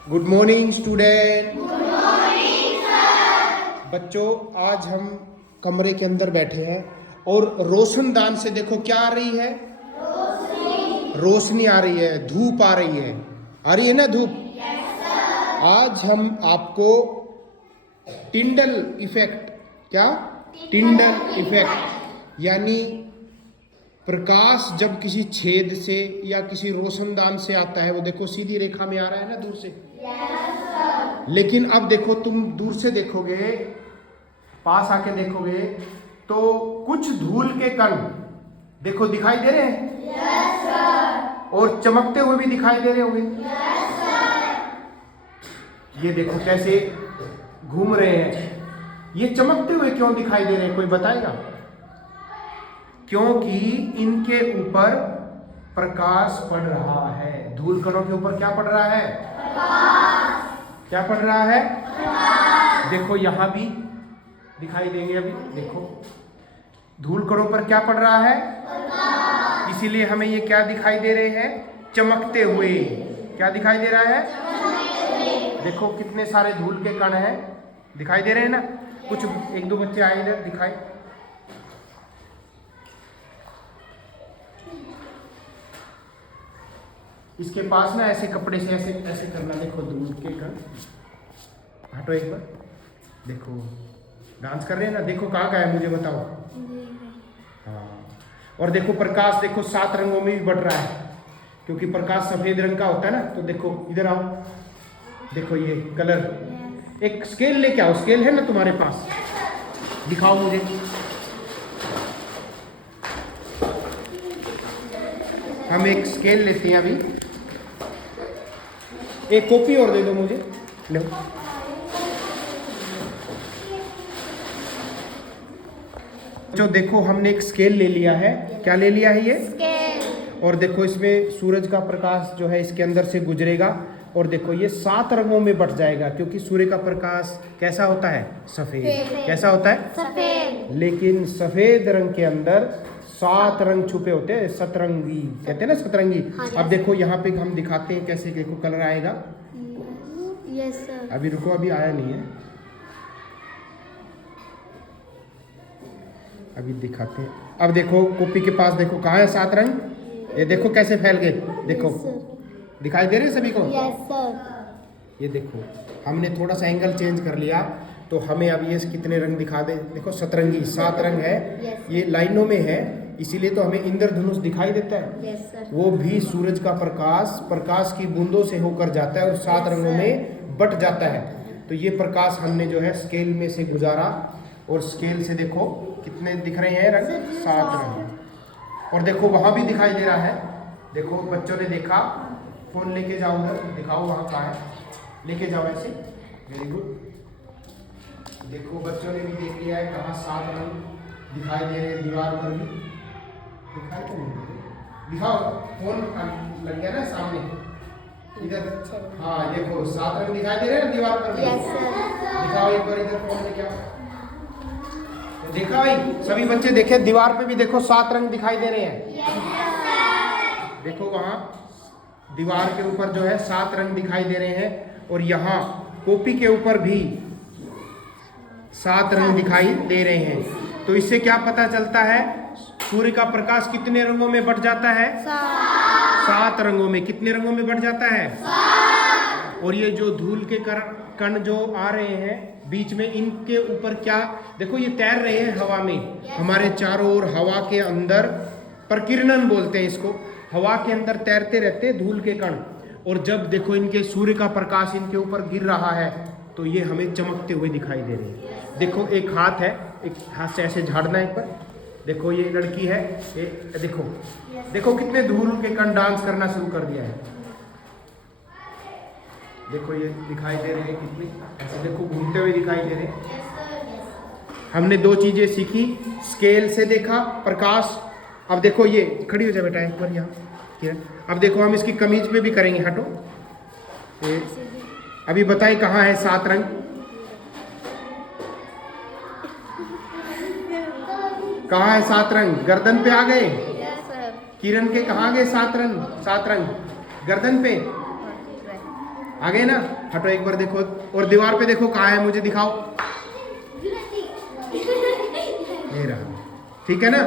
Good morning student. Good morning sir. बच्चों, आज हम कमरे के अंदर बैठे हैं और रोशनदान से देखो क्या आ रही है। रोशनी आ रही है, धूप आ रही है ना धूप। yes, आज हम आपको टिंडल इफेक्ट, क्या टिंडल इफेक्ट यानी प्रकाश जब किसी छेद से या किसी रोशनदान से आता है, वो देखो सीधी रेखा में आ रहा है ना दूर से। yes, लेकिन अब देखो, तुम दूर से देखोगे, पास आके देखोगे तो कुछ धूल के कण देखो दिखाई दे रहे हैं। yes, और चमकते हुए भी दिखाई दे रहे होंगे। yes, ये देखो कैसे घूम रहे हैं। ये चमकते हुए क्यों दिखाई दे रहे हैं, कोई बताएगा? क्योंकि इनके ऊपर प्रकाश पड़ रहा है। धूल कणों के ऊपर क्या पड़ रहा है? प्रकाश। क्या पड़ रहा है? प्रकाश। देखो यहां भी दिखाई देंगे अभी। देखो धूल कणों पर क्या पड़ रहा है? प्रकाश। इसीलिए हमें ये क्या दिखाई दे रहे हैं? चमकते हुए। क्या दिखाई दे रहा है? चमकते हुए। देखो कितने सारे धूल के कण हैं, दिखाई दे रहे हैं ना। कुछ एक दो बच्चे आए इधर, दिखाए। इसके पास ना ऐसे कपड़े से ऐसे ऐसे करना। देखो धूल के कण, हटो एक बार। देखो डांस कर रहे हैं ना। देखो कहाँ का है, मुझे बताओ। हाँ, और देखो प्रकाश देखो 7 रंगों में भी बढ़ रहा है, क्योंकि प्रकाश सफेद रंग का होता है ना। तो देखो इधर आओ, देखो ये कलर। एक स्केल लेके आओ, स्केल है ना तुम्हारे पास, दिखाओ मुझे। हम एक स्केल लेते हैं अभी। एक कॉपी और दे दो मुझे, लो। जो देखो हमने एक स्केल ले लिया है। क्या ले लिया है? ये स्केल। और देखो इसमें सूरज का प्रकाश जो है इसके अंदर से गुजरेगा, और देखो ये 7 रंगों में बट जाएगा, क्योंकि सूर्य का प्रकाश कैसा होता है? सफेद। कैसा होता है? सफेद। लेकिन सफेद रंग के अंदर 7 रंग छुपे होते हैं, सतरंगी कहते हैं ना, सतरंगी। हाँ, अब देखो यहाँ पे हम दिखाते हैं कैसे। देखो कलर आएगा। Yes sir. अभी रुको, अभी आया नहीं है, अभी दिखाते हैं। अब देखो कॉपी के पास देखो कहाँ है 7 रंग। ये देखो कैसे फैल गए। देखो दिखाई दे रहे हैं सभी को। Yes sir. ये देखो हमने थोड़ा सा एंगल चेंज कर लिया, तो हमें अब ये कितने रंग दिखा दे। देखो सतरंगी 7 रंग है। ये लाइनों में है, इसीलिए तो हमें इंद्रधनुष दिखाई देता है। Yes sir. वो भी सूरज का प्रकाश की बूंदों से होकर जाता है और 7 रंगों में बट जाता है। तो ये प्रकाश हमने जो है स्केल में से गुजारा, और स्केल से देखो कितने दिख रहे हैं रंग? 7 रंग। और देखो वहां भी दिखाई दे रहा है। देखो बच्चों ने देखा, फोन लेके जाओ उधर, दिखाओ वहां कहाँ है, लेके जाओ ऐसे। Very good. देखो बच्चों ने भी देख लिया है कहाँ 7 रंग दिखाई दे रहे हैं। दीवार पर भी दिखाई तो नहीं दे रहे। दिखाओ, फोन लग गया ना सामने इधर। हाँ देखो 7 रंग दिखाई दे रहे हैं ना दीवार पर भी। Yes sir. दिखाओ एक बार इधर, फोन लेके आओ। देखा भाई, सभी बच्चे देखे, दीवार पे भी देखो 7 रंग दिखाई दे रहे हैं। देखो वहां दीवार के ऊपर जो है 7 रंग दिखाई दे रहे हैं, और यहाँ कॉपी के ऊपर भी 7 रंग दिखाई दे रहे हैं। तो इससे क्या पता चलता है? सूर्य का प्रकाश कितने रंगों में बट जाता है? 7 रंगों में। कितने रंगों में बट जाता है? 7। और ये जो धूल के कण जो आ रहे हैं बीच में, इनके ऊपर क्या देखो, ये तैर रहे हैं हवा में। हमारे चारों ओर हवा के अंदर प्रकीर्णन बोलते हैं इसको। हवा के अंदर तैरते रहते हैं धूल के कण, और जब देखो इनके सूर्य का प्रकाश इनके ऊपर गिर रहा है, तो ये हमें चमकते हुए दिखाई दे रहे हैं। देखो एक हाथ है, एक हाथ से ऐसे झाड़ना है पर। देखो ये लड़की है, ये देखो देखो कितने धूल के कण डांस करना शुरू कर दिया है। देखो ये दिखाई दे रहे हैं कितने, ऐसे देखो घूमते हुए दिखाई दे रहे हैं। हमने 2 चीजें सीखी, स्केल से देखा प्रकाश। अब देखो ये खड़ी हो जाए बेटा एक बार यहाँ किरण। अब देखो हम इसकी कमीज पे भी करेंगे, हटो। अभी बताइए कहाँ है 7 रंग? कहाँ है 7 रंग? गर्दन पे आ गए। किरण के कहाँ गए 7 रंग? 7 रंग गर्दन पे। आ गए ना? हटो एक बार देखो, और दीवार पे देखो कहाँ है, मुझे दिखाओ। ये रहा, ठीक है ना?